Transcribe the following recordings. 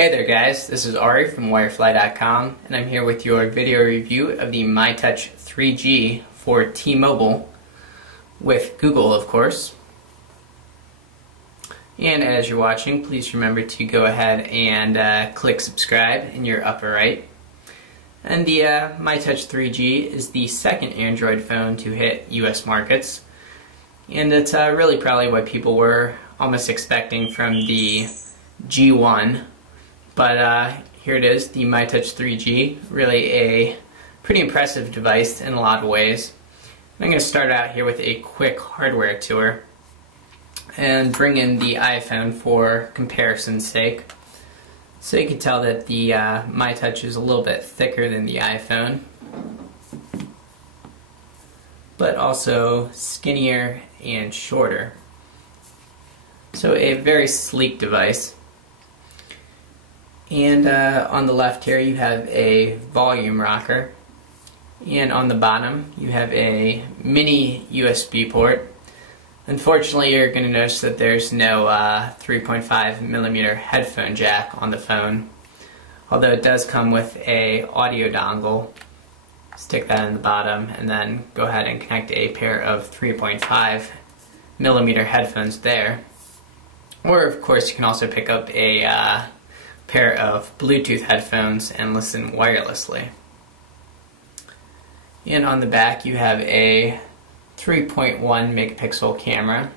Hey there guys, this is Ari from Wirefly.com and I'm here with your video review of the myTouch 3G for T-Mobile with Google, of course. And as you're watching, please remember to go ahead and click subscribe in your upper right. And the myTouch 3G is the second Android phone to hit US markets. And it's really probably what people were almost expecting from the G1. But here it is, the myTouch 3G, really a pretty impressive device in a lot of ways. I'm going to start out here with a quick hardware tour and bring in the iPhone for comparison's sake. So you can tell that the myTouch is a little bit thicker than the iPhone, but also skinnier and shorter. So a very sleek device. And on the left here you have a volume rocker, and on the bottom you have a mini USB port. Unfortunately, you're going to notice that there's no 3.5mm headphone jack on the phone, although it does come with a audio dongle. Stick that in the bottom and then go ahead and connect a pair of 3.5mm headphones there. Or of course you can also pick up a pair of Bluetooth headphones and listen wirelessly. And on the back you have a 3.1 megapixel camera,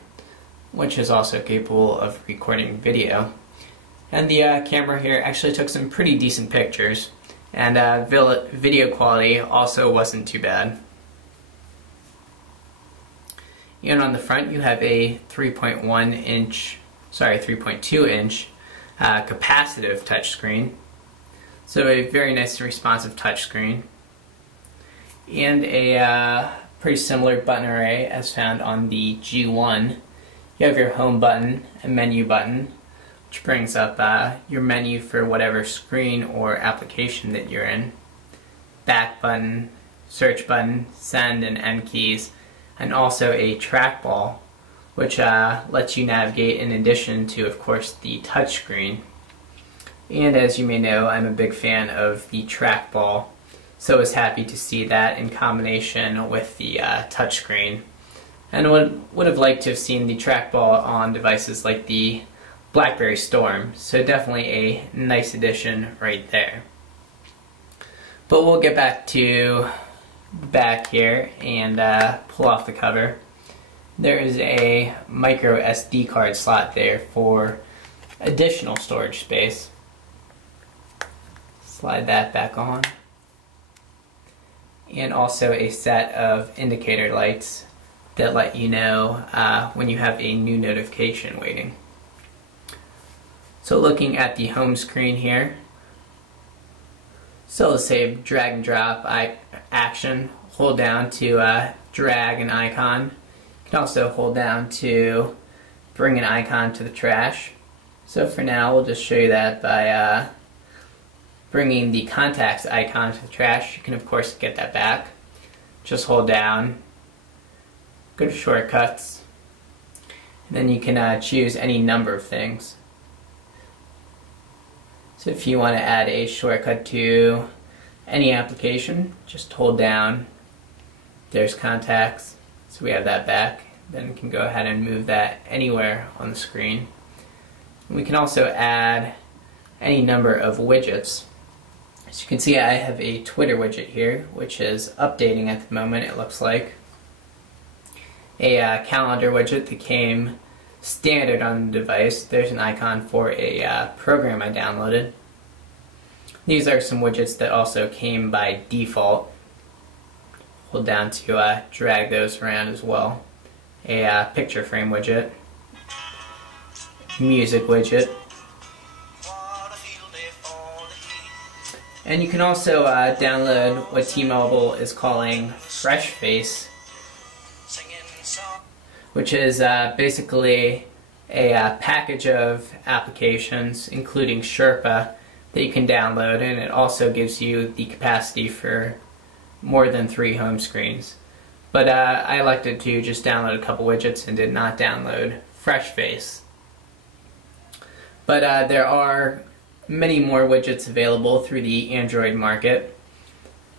which is also capable of recording video. And the camera here actually took some pretty decent pictures, and video quality also wasn't too bad. And on the front you have a 3.2 inch capacitive touchscreen, so a very nice and responsive touchscreen, and a pretty similar button array as found on the G1. You have your home button and menu button, which brings up your menu for whatever screen or application that you're in, back button, search button, send and end keys, and also a trackball, which lets you navigate in addition to, of course, the touchscreen. And as you may know, I'm a big fan of the trackball, so I was happy to see that in combination with the touchscreen. And would have liked to have seen the trackball on devices like the BlackBerry Storm, so definitely a nice addition right there. But we'll get back to the back here and pull off the cover. There is a micro SD card slot there for additional storage space. Slide that back on. And also a set of indicator lights that let you know when you have a new notification waiting. So looking at the home screen here, so let's say drag and drop action, hold down to drag an icon. You can also hold down to bring an icon to the trash. So for now we'll just show you that by bringing the contacts icon to the trash. You can of course get that back. Just hold down, go to shortcuts, and then you can choose any number of things. So if you want to add a shortcut to any application, just hold down, there's contacts, so we have that back. Then we can go ahead and move that anywhere on the screen. And we can also add any number of widgets. As you can see, I have a Twitter widget here, which is updating at the moment, it looks like. A calendar widget that came standard on the device. There's an icon for a program I downloaded. These are some widgets that also came by default. Hold down to drag those around as well. A picture frame widget, music widget, and you can also download what T-Mobile is calling Fresh Face, which is basically a package of applications including Sherpa that you can download, and it also gives you the capacity for more than 3 home screens. But I elected to just download a couple widgets and did not download Fresh Face. But there are many more widgets available through the Android market.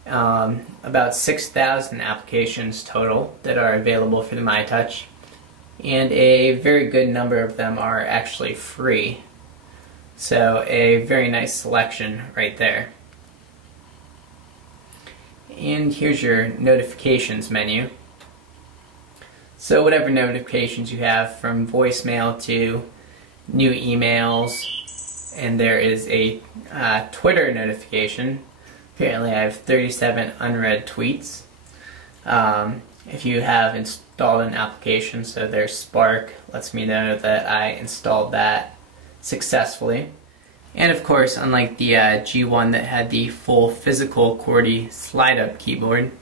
About 6,000 applications total that are available for the myTouch, and a very good number of them are actually free. So a very nice selection right there. And here's your notifications menu. So whatever notifications you have, from voicemail to new emails, and there is a Twitter notification. Apparently I have 37 unread tweets. If you have installed an application, so there's Spark, lets me know that I installed that successfully. And of course, unlike the G1 that had the full physical QWERTY slide-up keyboard,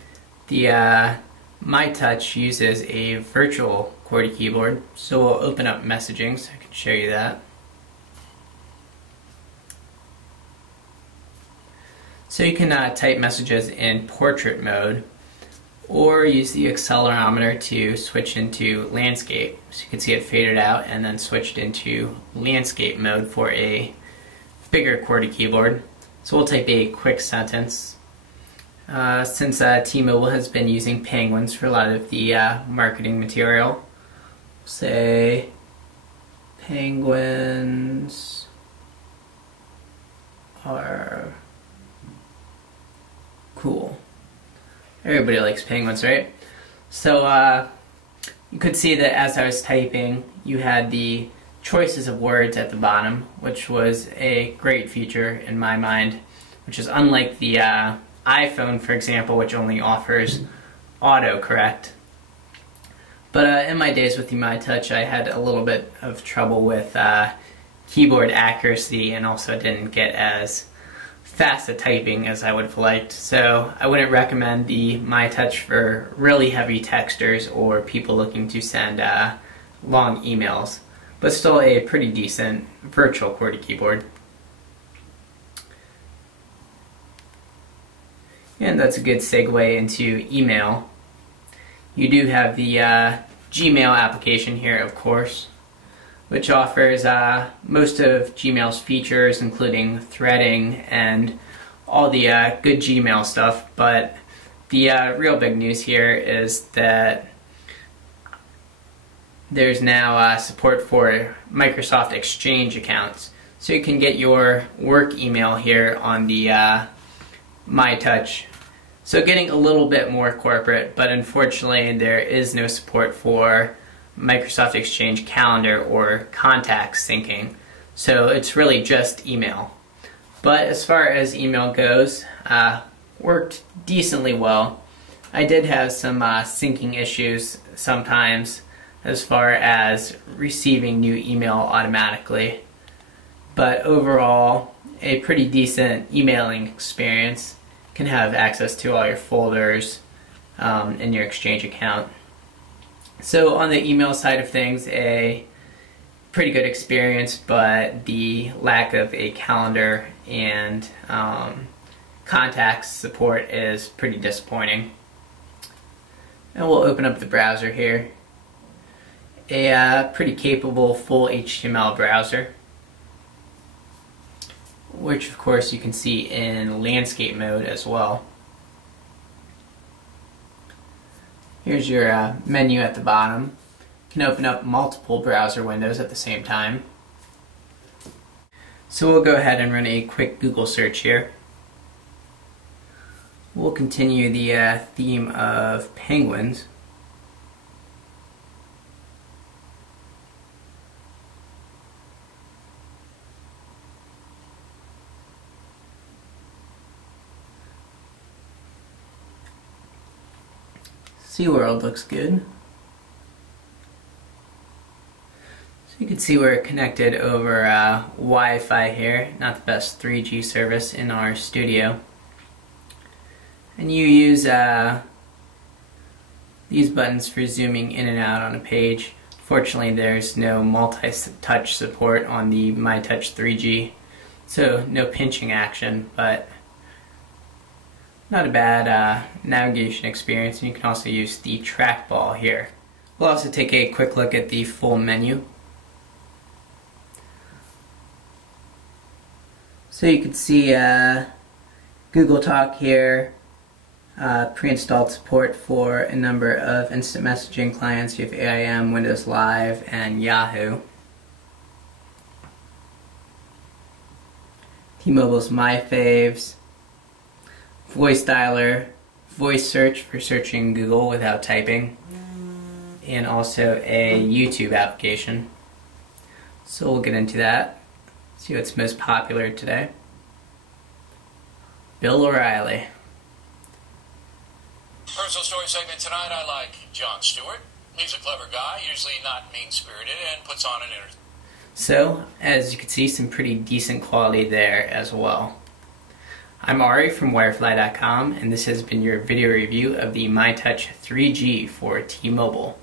the myTouch uses a virtual QWERTY keyboard. So we'll open up messaging so I can show you that. So you can type messages in portrait mode, or use the accelerometer to switch into landscape. So you can see it faded out and then switched into landscape mode for a bigger QWERTY keyboard. So we'll type a quick sentence. Since T-Mobile has been using penguins for a lot of the marketing material, we'll say penguins are cool. Everybody likes penguins, right? So you could see that as I was typing, you had the choices of words at the bottom, which was a great feature in my mind, which is unlike the iPhone, for example, which only offers autocorrect. But in my days with the myTouch, I had a little bit of trouble with keyboard accuracy, and also didn't get as fast at typing as I would have liked. So I wouldn't recommend the myTouch for really heavy texters or people looking to send long emails, but still a pretty decent virtual QWERTY keyboard. And that's a good segue into email. You do have the Gmail application here, of course, which offers most of Gmail's features, including threading and all the good Gmail stuff. But the real big news here is that there's now support for Microsoft Exchange accounts. So you can get your work email here on the myTouch. So getting a little bit more corporate, but unfortunately there is no support for Microsoft Exchange Calendar or contact syncing. So it's really just email. But as far as email goes, worked decently well. I did have some syncing issues sometimes as far as receiving new email automatically. But overall, a pretty decent emailing experience. Can have access to all your folders in your Exchange account. So on the email side of things, a pretty good experience, but the lack of a calendar and contacts support is pretty disappointing. And we'll open up the browser here. A pretty capable full HTML browser, which of course you can see in landscape mode as well. Here's your menu at the bottom. You can open up multiple browser windows at the same time. So we'll go ahead and run a quick Google search here. We'll continue the theme of penguins. SeaWorld looks good. So you can see we're connected over Wi-Fi here, not the best 3G service in our studio. And you use these buttons for zooming in and out on a page. Fortunately, there's no multi-touch support on the myTouch 3G, so no pinching action, but not a bad navigation experience. And you can also use the trackball here. We'll also take a quick look at the full menu. So you can see Google Talk here, pre-installed support for a number of instant messaging clients. You have AIM, Windows Live, and Yahoo. T-Mobile's My Faves, voice dialer, voice search for searching Google without typing, and also a YouTube application. So we'll get into that, see what's most popular today. Bill O'Reilly. Personal story segment tonight, I like Jon Stewart. He's a clever guy, usually not mean-spirited, and puts on an entertainment. So, as you can see, some pretty decent quality there as well. I'm Ari from Wirefly.com, and this has been your video review of the myTouch 3G for T-Mobile.